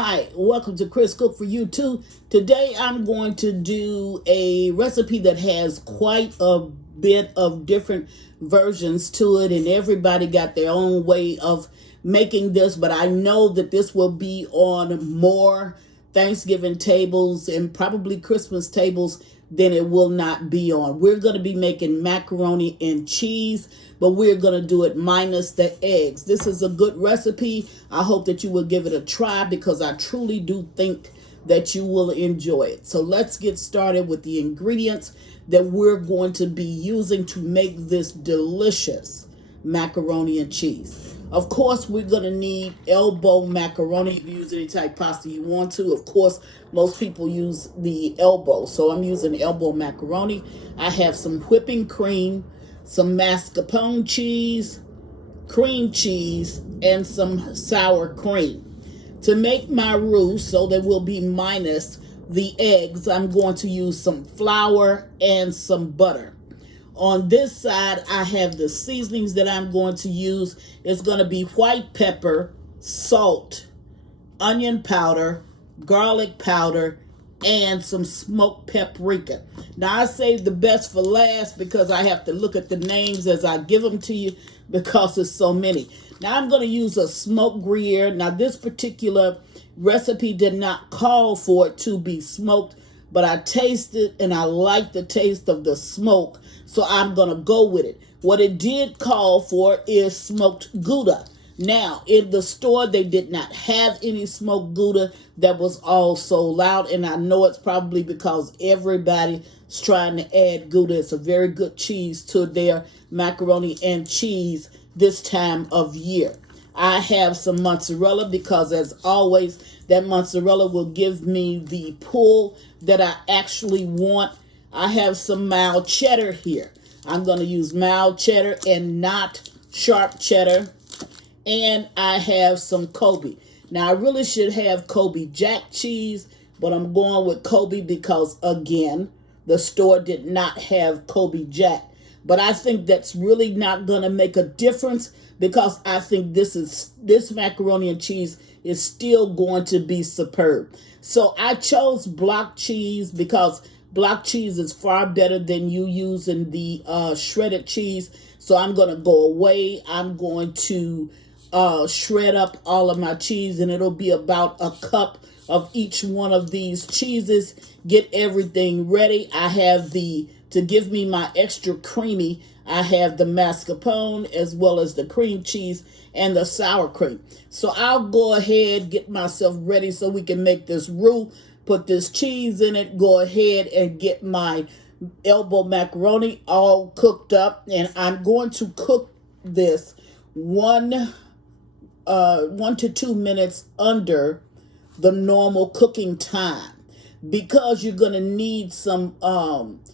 Hi, welcome to Chris Cook for You Too. Today I'm going to do a recipe that has quite a bit of different versions to it, and everybody got their own way of making this, but I know that this will be on more Thanksgiving tables and probably Christmas tables than it will not be on. We're going to be making macaroni and cheese, but we're going to do it minus the eggs. This is a good recipe. I hope that you will give it a try because I truly do think that you will enjoy it. So let's get started with the ingredients that we're going to be using to make this delicious macaroni and cheese. Of course, we're going to need elbow macaroni. If you use any type of pasta you want to. Of course, most people use the elbow, so I'm using elbow macaroni. I have some whipping cream, some mascarpone cheese, cream cheese, and some sour cream. To make my roux, so that will be minus the eggs, I'm going to use some flour and some butter. On this side, I have the seasonings that I'm going to use. It's going to be white pepper, salt, onion powder, garlic powder, and some smoked paprika. Now, I saved the best for last because I have to look at the names as I give them to you because there's so many. Now, I'm going to use a smoked Gruyère. Now, this particular recipe did not call for it to be smoked, but I tasted and I like the taste of the smoke, so I'm going to go with it. What it did call for is smoked Gouda. Now, in the store, they did not have any smoked Gouda. That was all sold out, and I know it's probably because everybody's trying to add Gouda. It's a very good cheese to their macaroni and cheese this time of year. I have some mozzarella because, as always, that mozzarella will give me the pull that I actually want. I have some mild cheddar here. I'm going to use mild cheddar and not sharp cheddar. And I have some Colby. Now, I really should have Colby Jack cheese, but I'm going with Colby because, again, the store did not have Colby Jack. But I think that's really not going to make a difference because I think this macaroni and cheese is still going to be superb. So I chose block cheese because block cheese is far better than you using the shredded cheese. So I'm going to go away. I'm going to shred up all of my cheese, and it'll be about a cup of each one of these cheeses. Get everything ready. I have to give me my extra creamy, I have the mascarpone as well as the cream cheese and the sour cream. So I'll go ahead, get myself ready so we can make this roux, put this cheese in it, go ahead and get my elbow macaroni all cooked up. And I'm going to cook this 1 to 2 minutes under the normal cooking time, because you're going to need some,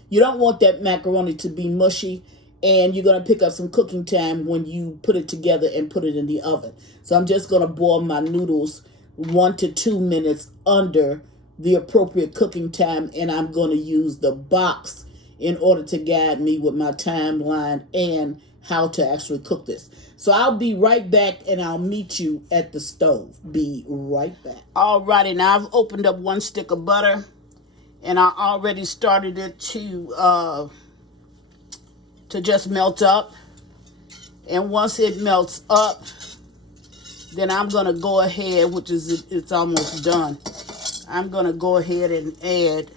you don't want that macaroni to be mushy, and you're going to pick up some cooking time when you put it together and put it in the oven. So I'm just going to boil my noodles 1 to 2 minutes under the appropriate cooking time, and I'm going to use the box in order to guide me with my timeline and how to actually cook this. So I'll be right back, and I'll meet you at the stove. Be right back. Alrighty, now I've opened up 1 stick of butter, and I already started it to just melt up. And once it melts up, then I'm gonna go ahead, which is it's almost done. I'm gonna go ahead and add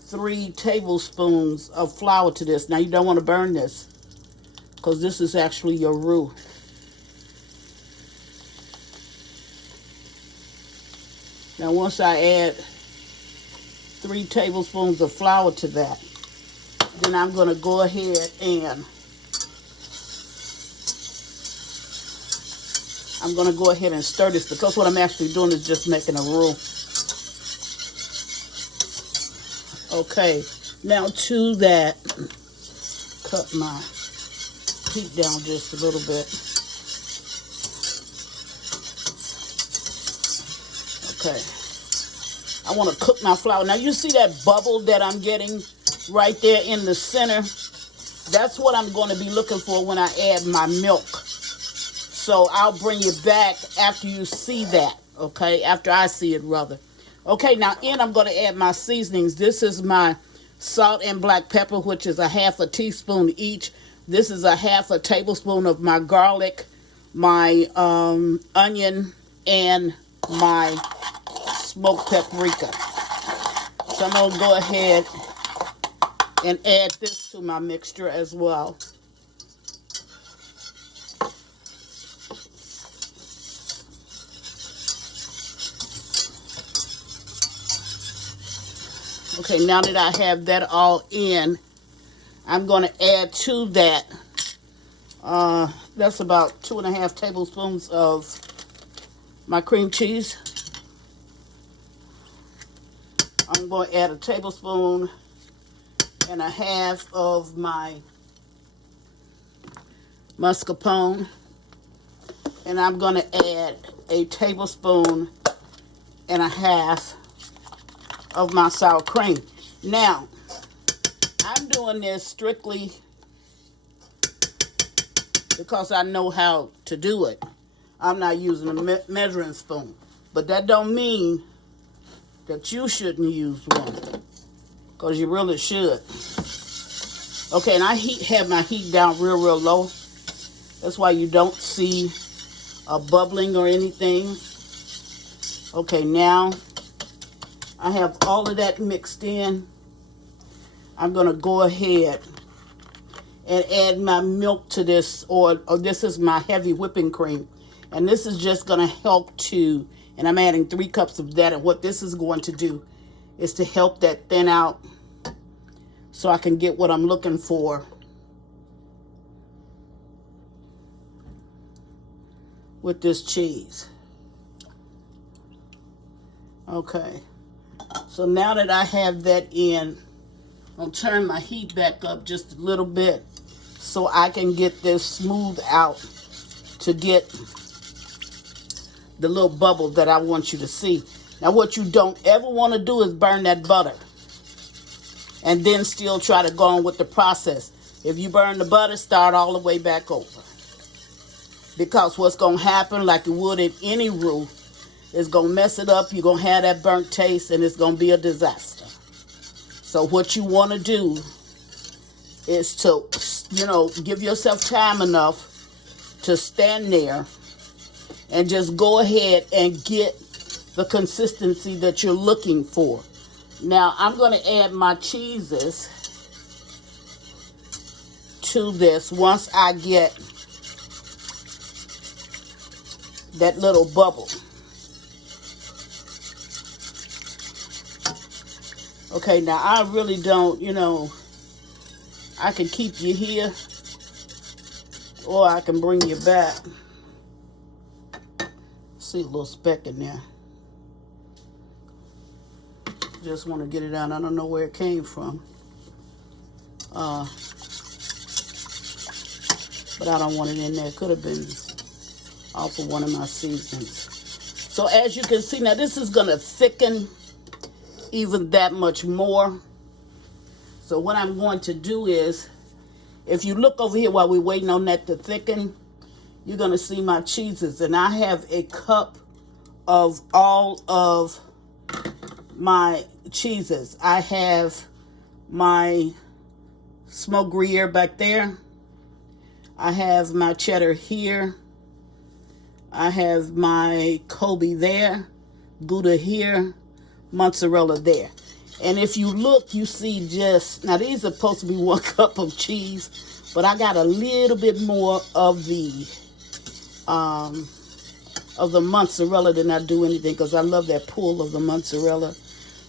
3 tablespoons of flour to this. Now, you don't want to burn this, because this is actually your roux. Now, once I add 3 tablespoons of flour to that, then I'm going to go ahead and stir this, because what I'm actually doing is just making a roux. Okay, now to that, cut my heat down just a little bit. Okay, I want to cook my flour. Now, you see that bubble that I'm getting right there in the center? That's what I'm going to be looking for when I add my milk. So I'll bring you back after you see that. Okay, after I see it, rather. Okay, now in I'm going to add my seasonings. This is my salt and black pepper, which is a half a teaspoon each. This is a half a tablespoon of my garlic, my onion, and my smoked paprika. So I'm going to go ahead and add this to my mixture as well. Okay, now that I have that all in, I'm going to add to that, that's about 2.5 tablespoons of my cream cheese. I'm going to add a tablespoon and a half of my mascarpone. And I'm going to add a tablespoon and a half of my sour cream. Now, I'm doing this strictly because I know how to do it. I'm not using a measuring spoon. But that don't mean that you shouldn't use one, because you really should. Okay, and I have my heat down real low. That's why you don't see a bubbling or anything. Okay, now I have all of that mixed in. I'm going to go ahead and add my milk to this, or this is my heavy whipping cream. And this is just going to help to, and I'm adding 3 cups of that. And what this is going to do is to help that thin out so I can get what I'm looking for with this cheese. Okay. So now that I have that in, I'll turn my heat back up just a little bit so I can get this smooth out to get the little bubble that I want you to see. Now what you don't ever want to do is burn that butter and then still try to go on with the process. If you burn the butter, start all the way back over. Because what's going to happen, like it would in any roux, is going to mess it up. You're going to have that burnt taste and it's going to be a disaster. So what you want to do is to, give yourself time enough to stand there and just go ahead and get the consistency that you're looking for. Now, I'm going to add my cheeses to this once I get that little bubble. Okay, now I really don't, I can keep you here or I can bring you back. See a little speck in there. Just want to get it out. I don't know where it came from. But I don't want it in there. It could have been off of one of my seasonings. So as you can see, now this is going to thicken even that much more. So what I'm going to do is, if you look over here while we're waiting on that to thicken, you're going to see my cheeses. And I have a cup of all of my cheeses. I have my smoked Gruyère back there. I have my cheddar here. I have my Colby there. Gouda here. Mozzarella there. And if you look, you see just, now these are supposed to be 1 cup of cheese, but I got a little bit more of the mozzarella than I do anything, because I love that pull of the mozzarella.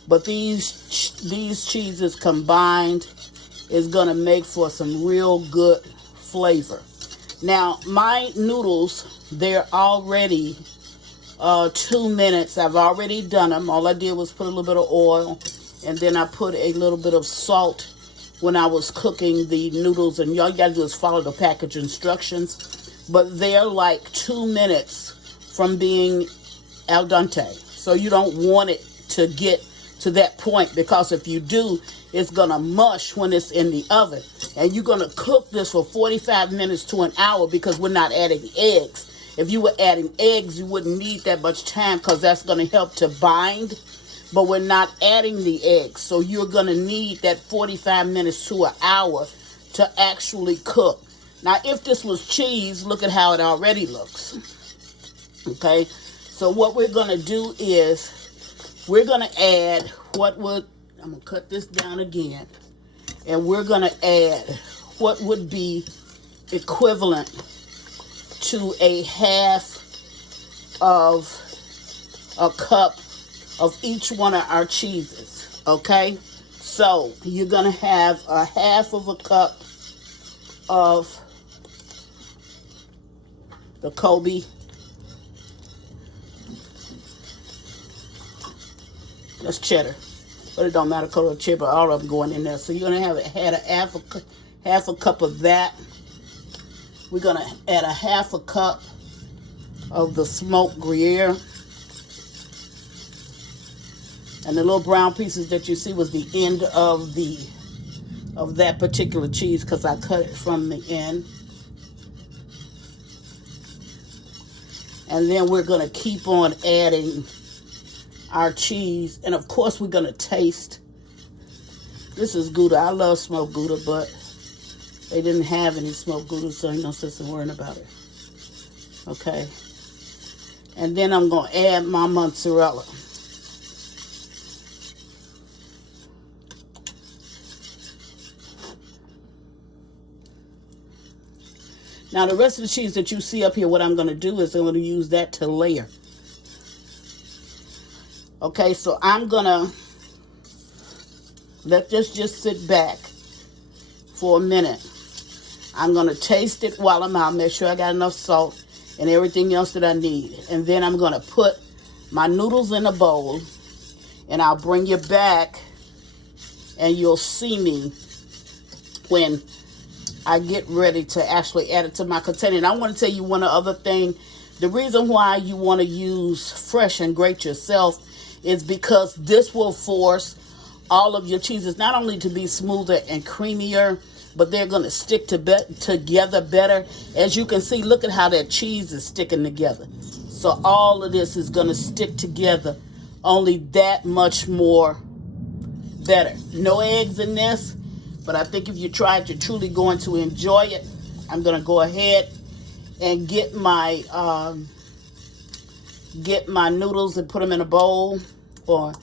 But these cheeses combined is going to make for some real good flavor. Now, my noodles, they're already 2 minutes. I've already done them. All I did was put a little bit of oil, and then I put a little bit of salt when I was cooking the noodles. And all you got to do is follow the package instructions. But they're like 2 minutes from being al dente. So you don't want it to get to that point, because if you do, it's going to mush when it's in the oven. And you're going to cook this for 45 minutes to an hour, because we're not adding eggs. If you were adding eggs, you wouldn't need that much time because that's going to help to bind. But we're not adding the eggs. So you're going to need that 45 minutes to an hour to actually cook. Now, if this was cheese, look at how it already looks. Okay? So what we're going to do is we're going to add I'm going to cut this down again. And we're going to add what would be equivalent to a half of a cup of each one of our cheeses. Okay? So you're going to have a half of a cup of the Colby. That's cheddar, but it don't matter color of cheddar. All of them going in there. So you're gonna have half a cup of that. We're gonna add a half a cup of the smoked Gruyère, and the little brown pieces that you see was the end of that particular cheese because I cut it from the end. And then we're gonna keep on adding our cheese, and of course we're gonna taste. This is Gouda. I love smoked Gouda, but they didn't have any smoked Gouda, so ain't no sense in worrying about it. Okay. And then I'm gonna add my mozzarella. Now the rest of the cheese that you see up here, what I'm gonna do is I'm gonna use that to layer. Okay, so I'm gonna let this just sit back for a minute. I'm gonna taste it while I'm out, make sure I got enough salt and everything else that I need. And then I'm gonna put my noodles in a bowl, and I'll bring you back and you'll see me when I get ready to actually add it to my container. And I want to tell you one other thing. The reason why you want to use fresh and grate yourself is because this will force all of your cheeses not only to be smoother and creamier, but they're going to stick together better. As you can see, look at how that cheese is sticking together. So all of this is going to stick together only that much more better. No eggs in this, but I think if you try it, you're truly going to enjoy it. I'm going to go ahead and get my noodles and put them in a bowl, or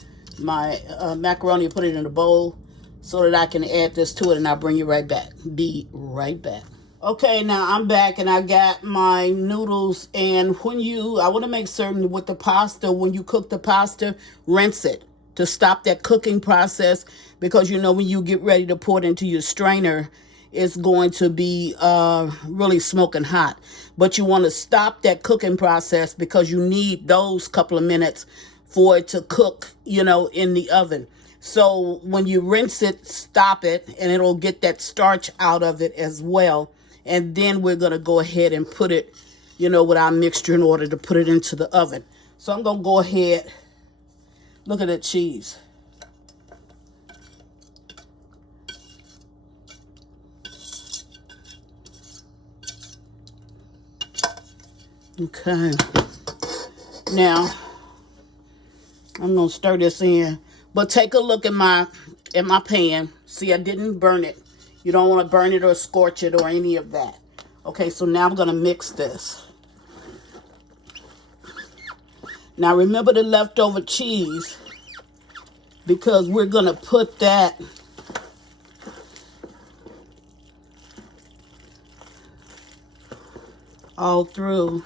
my macaroni and put it in a bowl so that I can add this to it, and I'll bring you right back. Be right back. Okay, now I'm back and I got my noodles, and I want to make certain with the pasta, when you cook the pasta, rinse it to stop that cooking process, because you know when you get ready to pour it into your strainer, it's going to be really smoking hot. But you want to stop that cooking process because you need those couple of minutes for it to cook, in the oven. So when you rinse it, stop it, and it'll get that starch out of it as well. And then we're going to go ahead and put it, with our mixture in order to put it into the oven. So I'm going to go ahead. Look at that cheese. Okay. Now, I'm going to stir this in. But take a look at my pan. See, I didn't burn it. You don't want to burn it or scorch it or any of that. Okay, so now I'm going to mix this. Now, remember the leftover cheese, because we're going to put that all through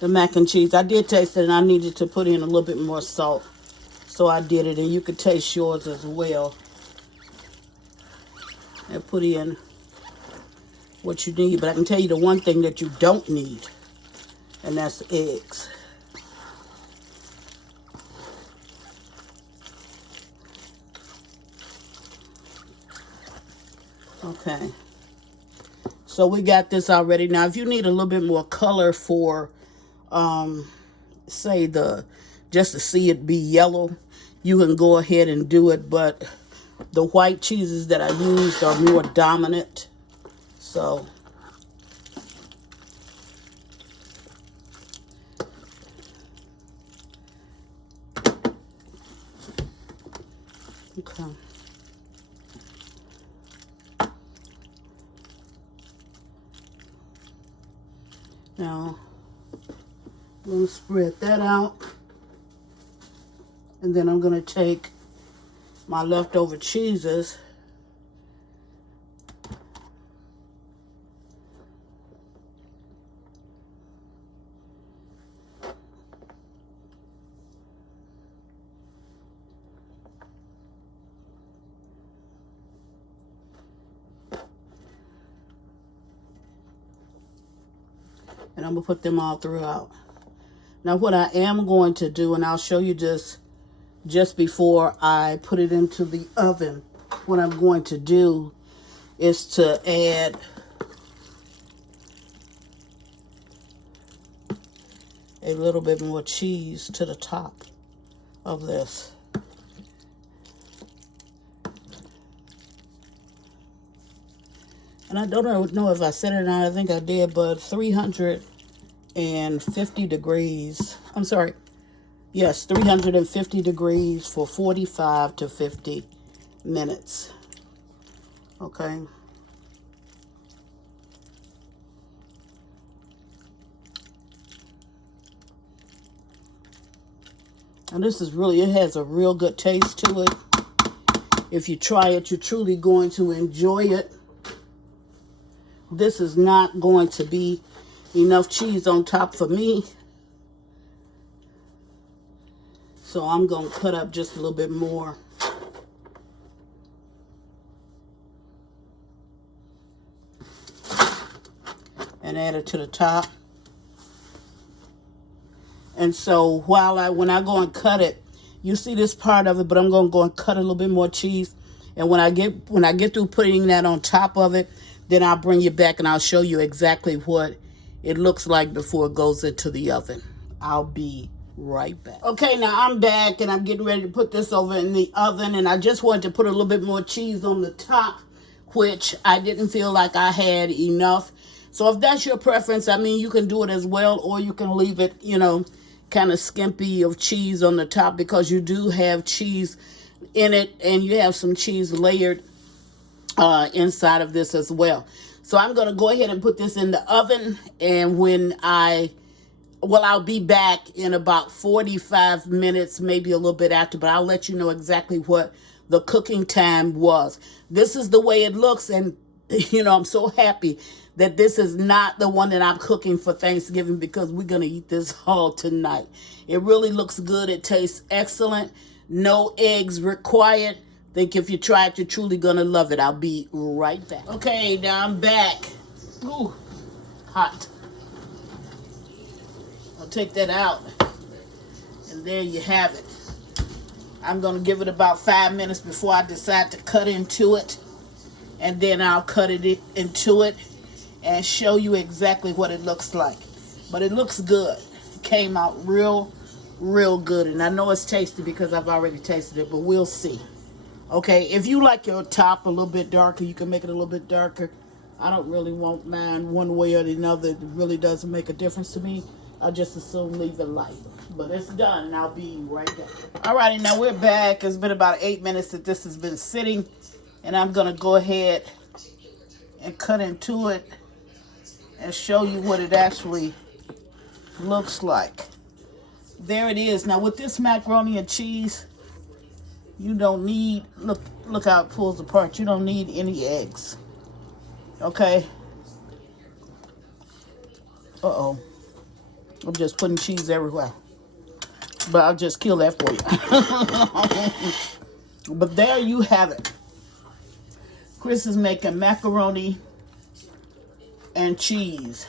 the mac and cheese. I did taste it, and I needed to put in a little bit more salt, so I did it, and you could taste yours as well. And put in what you need. But I can tell you the one thing that you don't need, and that's eggs. Okay. So we got this already. Now, if you need a little bit more color for, say, just to see it be yellow, you can go ahead and do it. But the white cheeses that I used are more dominant. So Okay. Now, I'm going to spread that out. And then I'm going to take my leftover cheeses. And I'm going to put them all throughout. Now what I am going to do, and I'll show you this just before I put it into the oven, what I'm going to do is to add a little bit more cheese to the top of this. And I don't know if I said it or not, I think I did, but 350 degrees, I'm sorry, yes, 350 degrees for 45 to 50 minutes. Okay. And this is really, it has a real good taste to it. If you try it, you're truly going to enjoy it. This is not going to be enough cheese on top for me. So I'm going to cut up just a little bit more. And add it to the top. And so when I go and cut it, you see this part of it, but I'm going to go and cut a little bit more cheese. And when I get through putting that on top of it, then I'll bring you back and I'll show you exactly what it looks like before it goes into the oven. I'll be right back. Okay, now I'm back and I'm getting ready to put this over in the oven, and I just wanted to put a little bit more cheese on the top, which I didn't feel like I had enough. So if that's your preference, I mean, you can do it as well, or you can leave it, you know, kind of skimpy of cheese on the top, because you do have cheese in it and you have some cheese layered inside of this as well. So I'm going to go ahead and put this in the oven, and I'll be back in about 45 minutes, maybe a little bit after, but I'll let you know exactly what the cooking time was. This is the way it looks, and you know, I'm so happy that this is not the one that I'm cooking for Thanksgiving, because we're going to eat this all tonight. It really looks good. It tastes excellent. No eggs required. I think if you try it, you're truly going to love it. I'll be right back. Okay, now I'm back. Ooh, hot. I'll take that out. And there you have it. I'm going to give it about 5 minutes before I decide to cut into it. And then I'll cut it into it and show you exactly what it looks like. But it looks good. It came out real good. And I know it's tasty because I've already tasted it, but we'll see. Okay, if you like your top a little bit darker, you can make it a little bit darker. I don't really want mine one way or the other. It really doesn't make a difference to me. I just assume leave it light. But it's done, and I'll be right back. Alrighty, now we're back. It's been about 8 minutes that this has been sitting, and I'm going to go ahead and cut into it and show you what it actually looks like. There it is. Now with this macaroni and cheese, you don't need, look how it pulls apart. You don't need any eggs. Okay? Uh-oh. I'm just putting cheese everywhere. But I'll just kill that for you. But there you have it. Chris is making macaroni and cheese.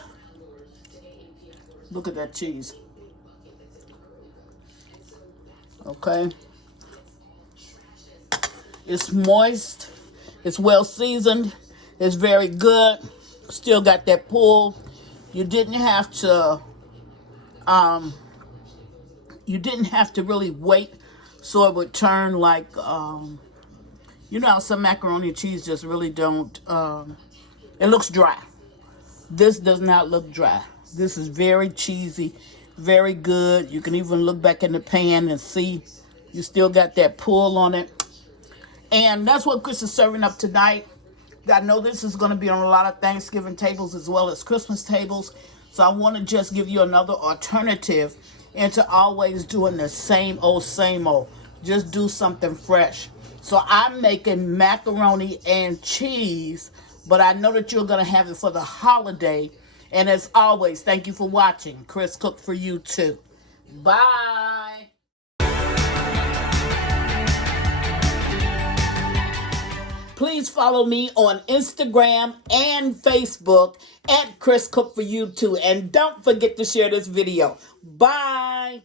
Look at that cheese. Okay. It's moist. It's well seasoned. It's very good. Still got that pull. You didn't have to really wait so it would turn like you know how some macaroni and cheese just really don't it looks dry. This does not look dry. This is very cheesy, very good. You can even look back in the pan and see you still got that pull on it. And that's what Chris is serving up tonight. I know this is going to be on a lot of Thanksgiving tables as well as Christmas tables. So I want to just give you another alternative into always doing the same old, same old. Just do something fresh. So I'm making macaroni and cheese, but I know that you're going to have it for the holiday. And as always, thank you for watching. Chris cooked for you too. Bye. Please follow me on Instagram and Facebook at Chris Cook for You Too. And don't forget to share this video. Bye.